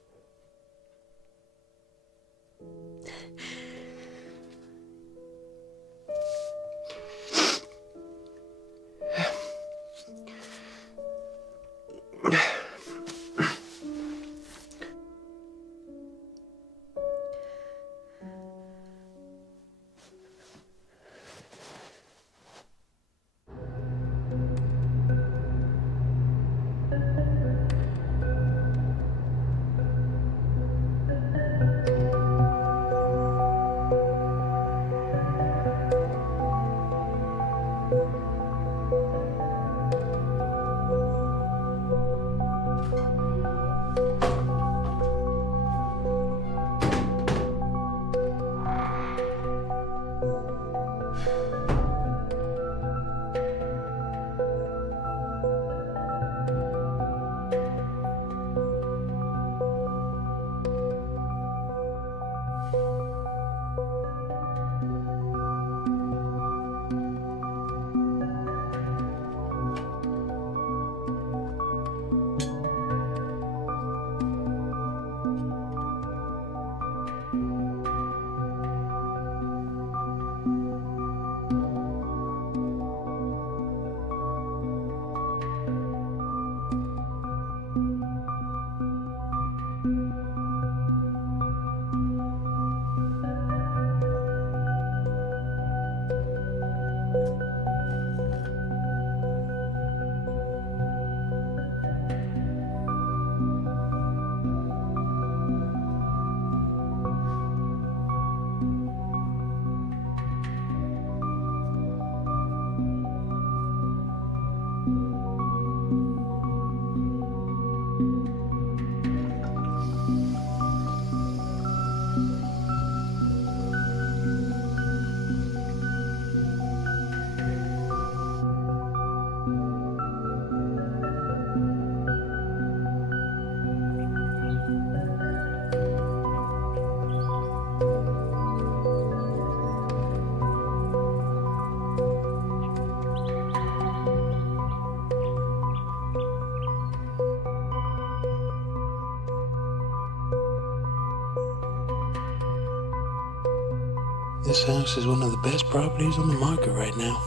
This house is one of the best properties on the market right now.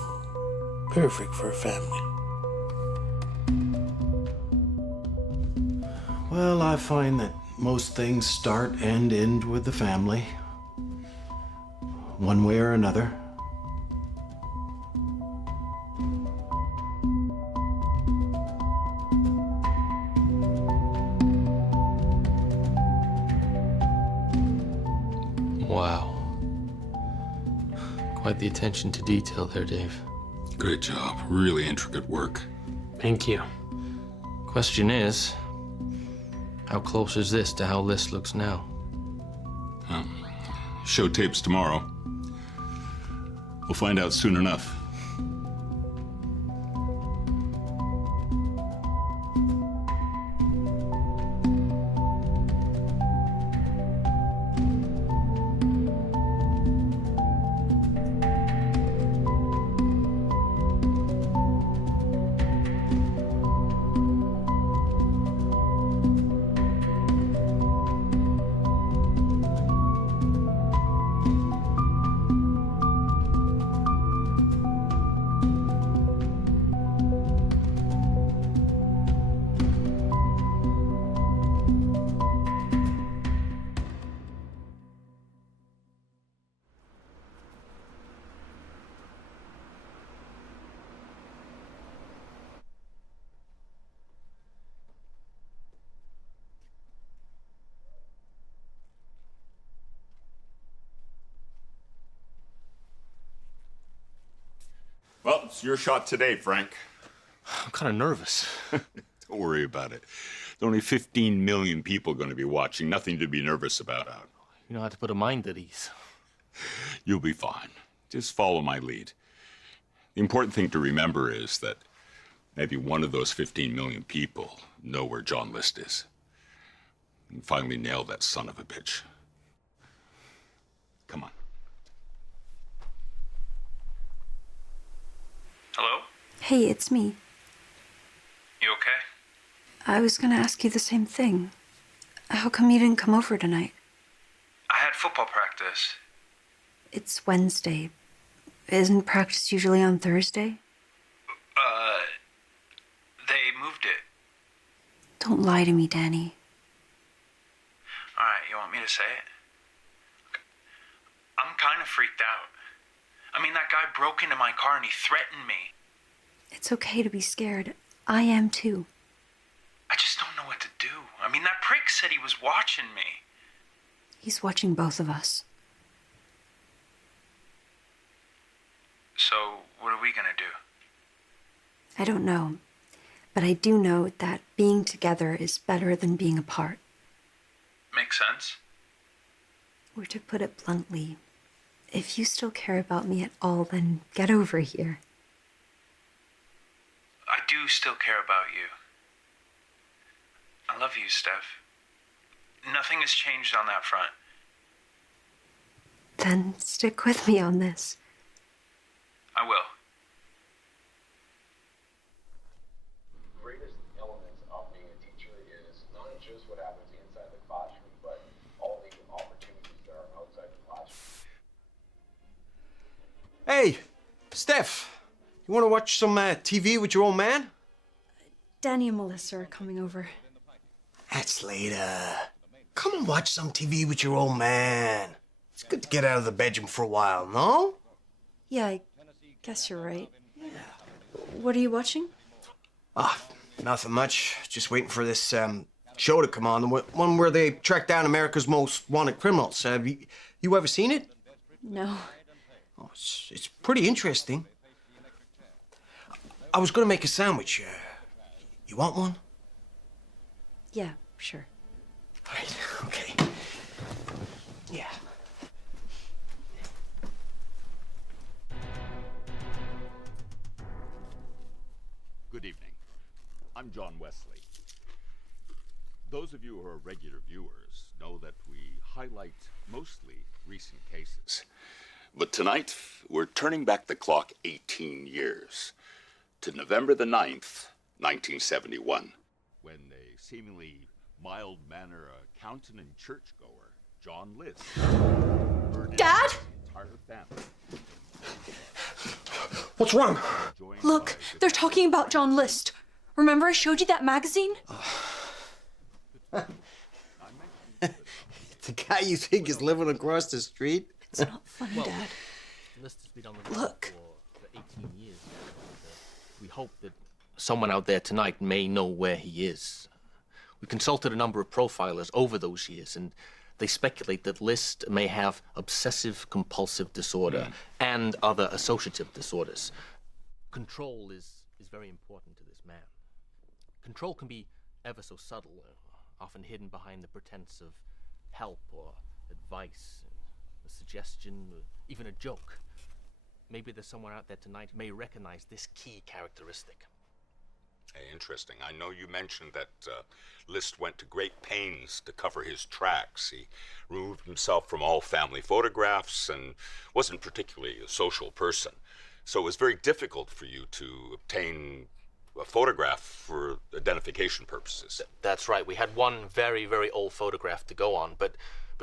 Perfect for a family. Well, I find that most things start and end with the family, one way or another. Wow. Quite the attention to detail there, Dave. Great job. Really intricate work. Thank you. Question is, how close is this to how List looks now? Show tapes tomorrow. We'll find out soon enough. Well, it's your shot today, Frank. I'm kind of nervous. Don't worry about it. There are only 15 million people going to be watching. Nothing to be nervous about. You know how to put a mind at ease. You'll be fine. Just follow my lead. The important thing to remember is that maybe one of those 15 million people know where John List is. And finally nail that son of a bitch. Come on. Hello? Hey, it's me. You okay? I was gonna ask you the same thing. How come you didn't come over tonight? I had football practice. It's Wednesday. Isn't practice usually on Thursday? They moved it. Don't lie to me, Danny. Alright, you want me to say it? I'm kind of freaked out. I mean, that guy broke into my car and he threatened me. It's okay to be scared. I am too. I just don't know what to do. I mean, that prick said he was watching me. He's watching both of us. So, what are we gonna do? I don't know. But I do know that being together is better than being apart. Makes sense. Or to put it bluntly, if you still care about me at all, then get over here. I do still care about you. I love you, Steph. Nothing has changed on that front. Then stick with me on this. I will. Greatest elements of being a teacher is not just what happens inside the classroom, but all the opportunities that are outside the classroom. Hey, Steph, you want to watch some TV with your old man? Danny and Melissa are coming over. That's later. Come and watch some TV with your old man. It's good to get out of the bedroom for a while, no? Yeah, I guess you're right. What are you watching? Nothing much. Just waiting for this show to come on. The one where they track down America's most wanted criminals. Have you ever seen it? No. Oh, it's pretty interesting. I was gonna make a sandwich. You want one? Yeah, sure. Right, okay. Yeah. Good evening. I'm John Wesley. Those of you who are regular viewers know that we highlight mostly recent cases. But tonight, we're turning back the clock 18 years to November the 9th, 1971, when a seemingly mild-mannered accountant and churchgoer, John List, Dad? What's wrong? Look, they're talking about John List. Remember I showed you that magazine? The guy you think is living across the street? It's not funny, Dad. List has been on the Look. for 18 years now. We hope that someone out there tonight may know where he is. We consulted a number of profilers over those years, and they speculate that List may have obsessive-compulsive disorder and other associative disorders. Control is very important to this man. Control can be ever so subtle, often hidden behind the pretense of help or advice, a suggestion, or even a joke. Maybe there's someone out there tonight who may recognize this key characteristic. Hey, interesting. I know you mentioned that List went to great pains to cover his tracks. He removed himself from all family photographs and wasn't particularly a social person. So it was very difficult for you to obtain a photograph for identification purposes. That's right. We had one very, very old photograph to go on, but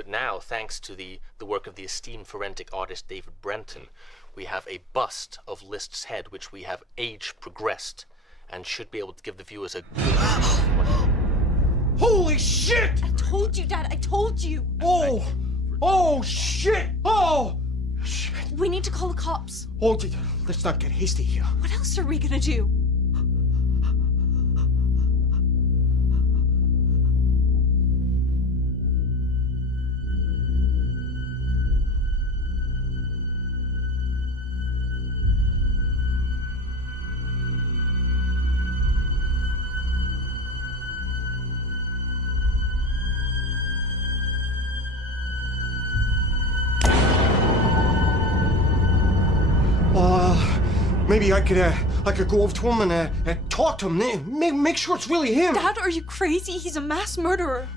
now, thanks to the work of the esteemed forensic artist David Brenton, we have a bust of List's head, which we have age progressed, and should be able to give the viewers a good... Holy shit! I told you, Dad. I told you. Oh! Oh, shit! Oh! Shit. We need to call the cops. Oh, let's not get hasty here. What else are we gonna do? Maybe I could go over to him and talk to him. Make sure it's really him. Dad, are you crazy? He's a mass murderer.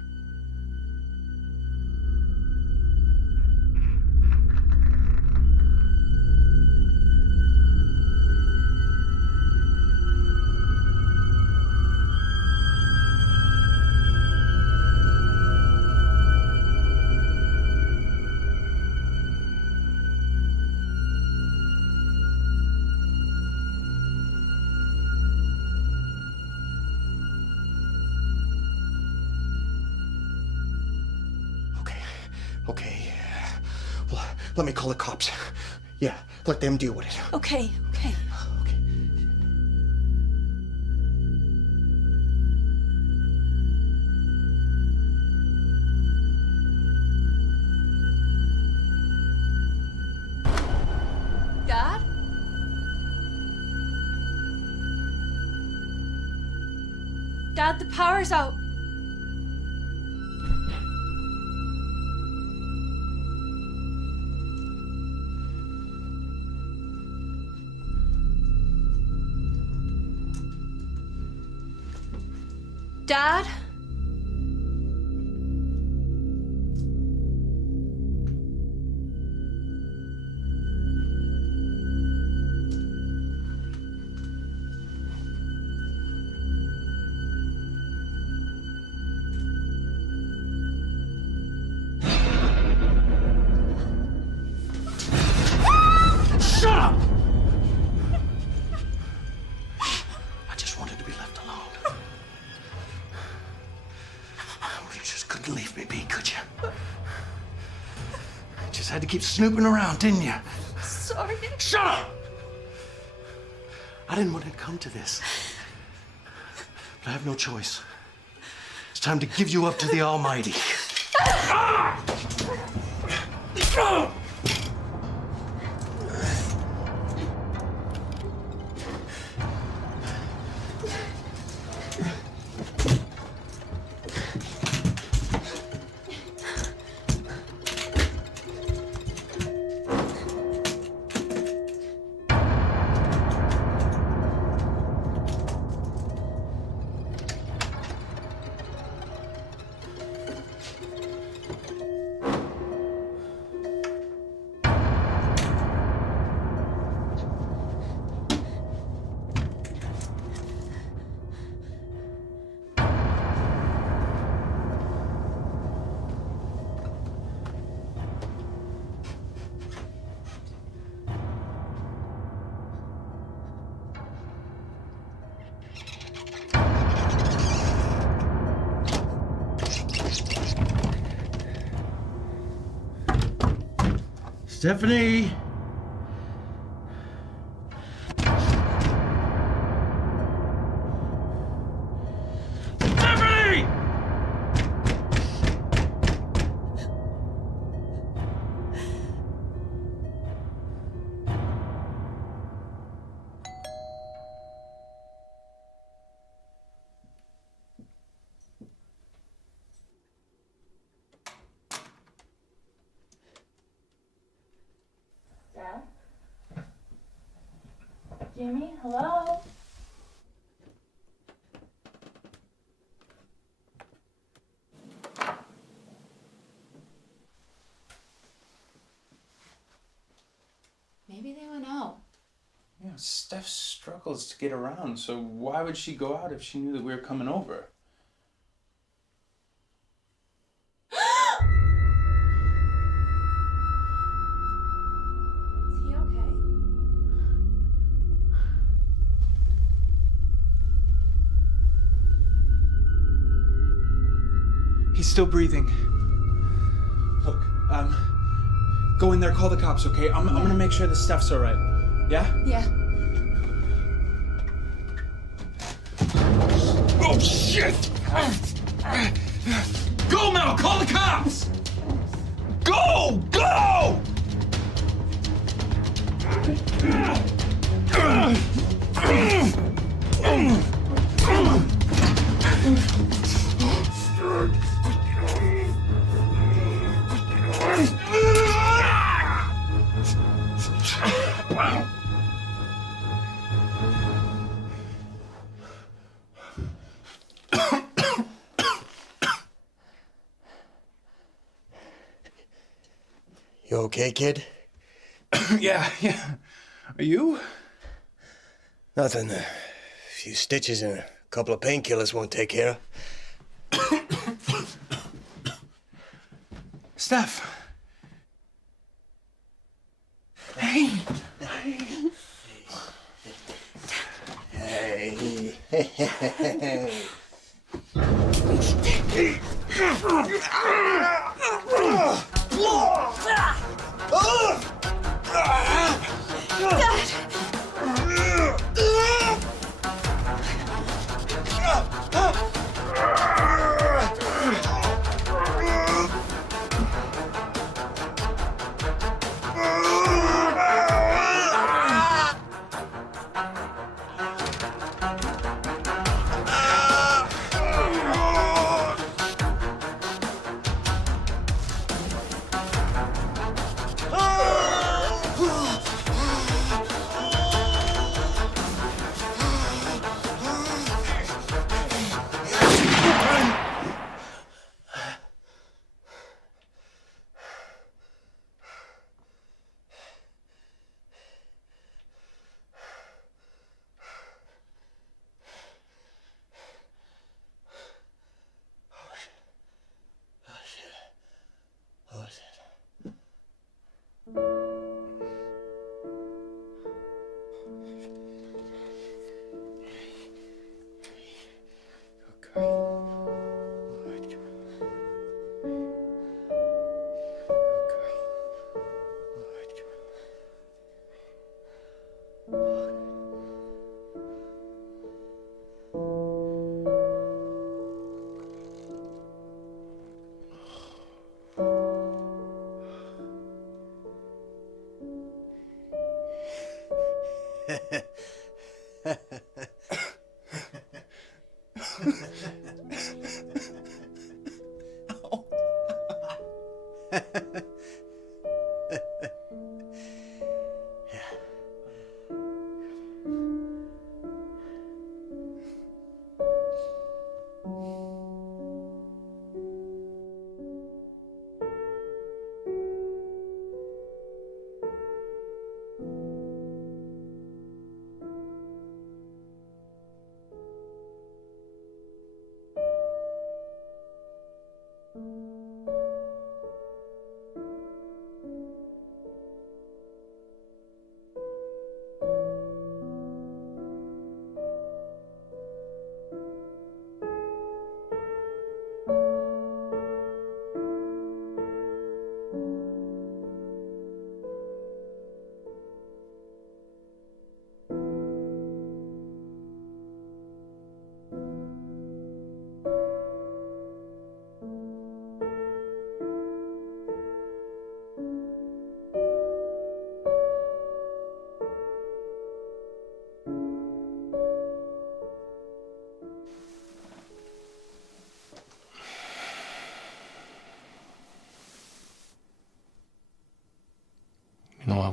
Okay. Well, let me call the cops. Yeah, let them deal with it. Okay. Dad? Dad, the power's out. Dad? Shut up! I just wanted to be left alone. You just couldn't leave me be, could you? Just had to keep snooping around, didn't you? Sorry. Shut up! I didn't want it to come to this. But I have no choice. It's time to give you up to the Almighty. Ah! Ah! Stephanie! Stephanie! Dad? Jimmy, hello? Maybe they went out. Yeah, Steph struggles to get around, so why would she go out if she knew that we were coming over? Is he okay? He's still breathing. Look, go in there, call the cops, okay? I'm gonna make sure the Steph's all right. Yeah? Yeah. Oh, shit! Go, Mel! Call the cops! Go! Go! You okay, kid? Yeah. Are you? Nothing. A few stitches and a couple of painkillers won't take care of. Steph! Hey! Hey.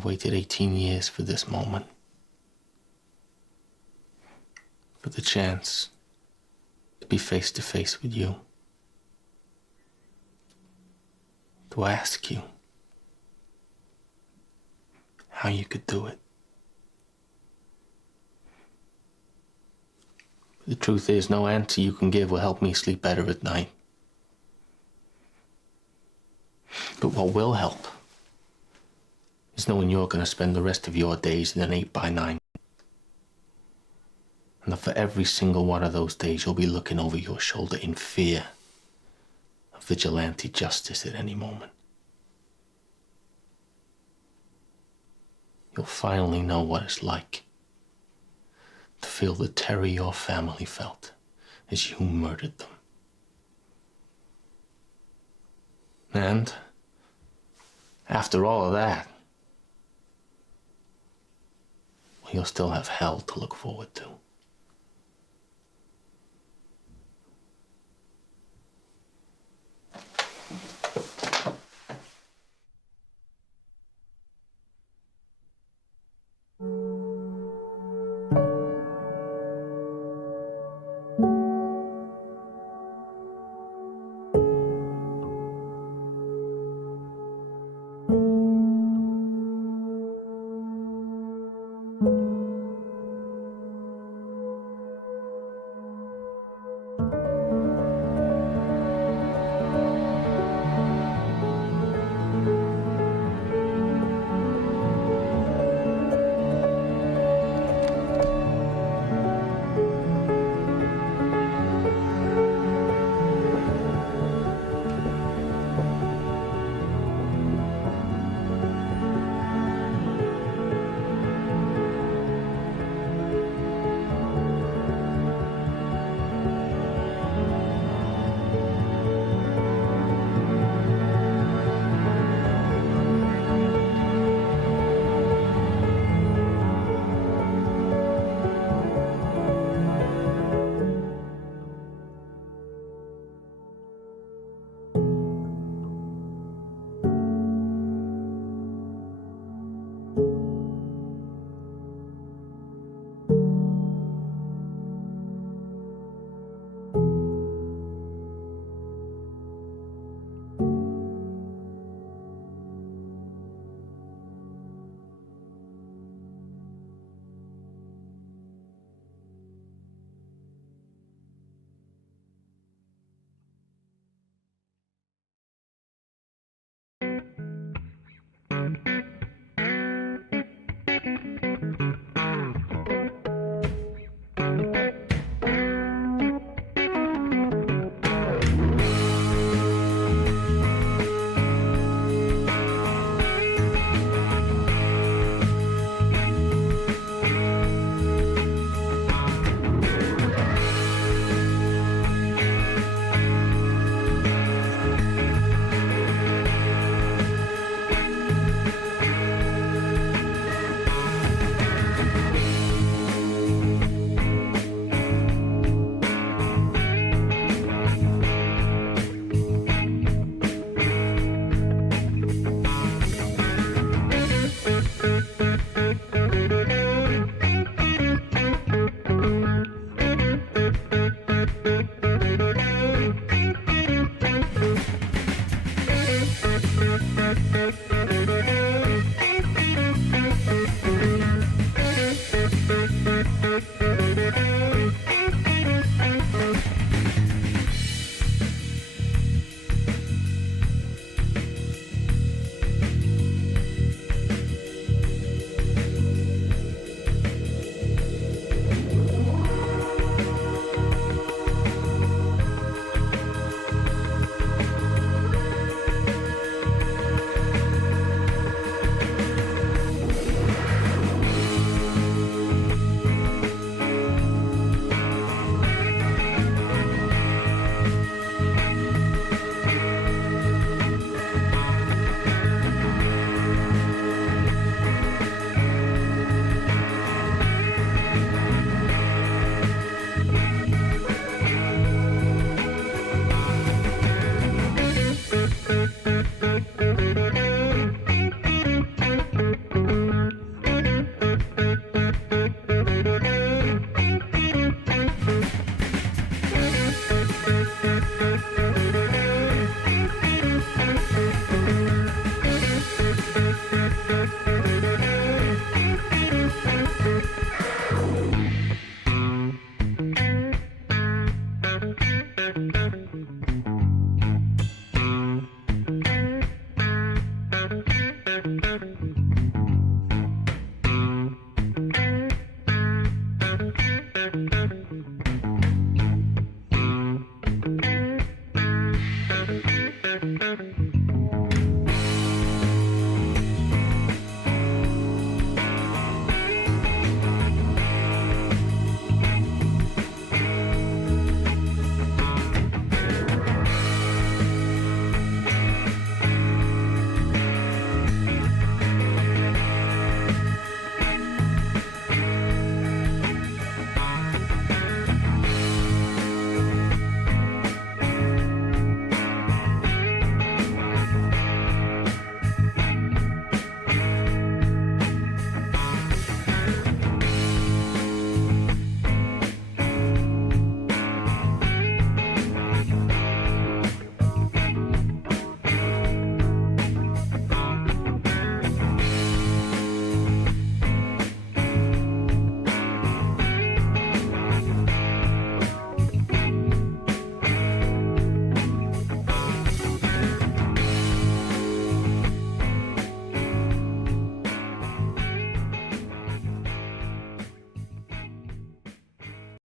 I've waited 18 years for this moment. For the chance to be face to face with you. To ask you how you could do it. But the truth is, no answer you can give will help me sleep better at night. But what will help is knowing you're going to spend the rest of your days in an 8x9. And that for every single one of those days, you'll be looking over your shoulder in fear of vigilante justice at any moment. You'll finally know what it's like to feel the terror your family felt as you murdered them. And after all of that, well, you'll still have hell to look forward to.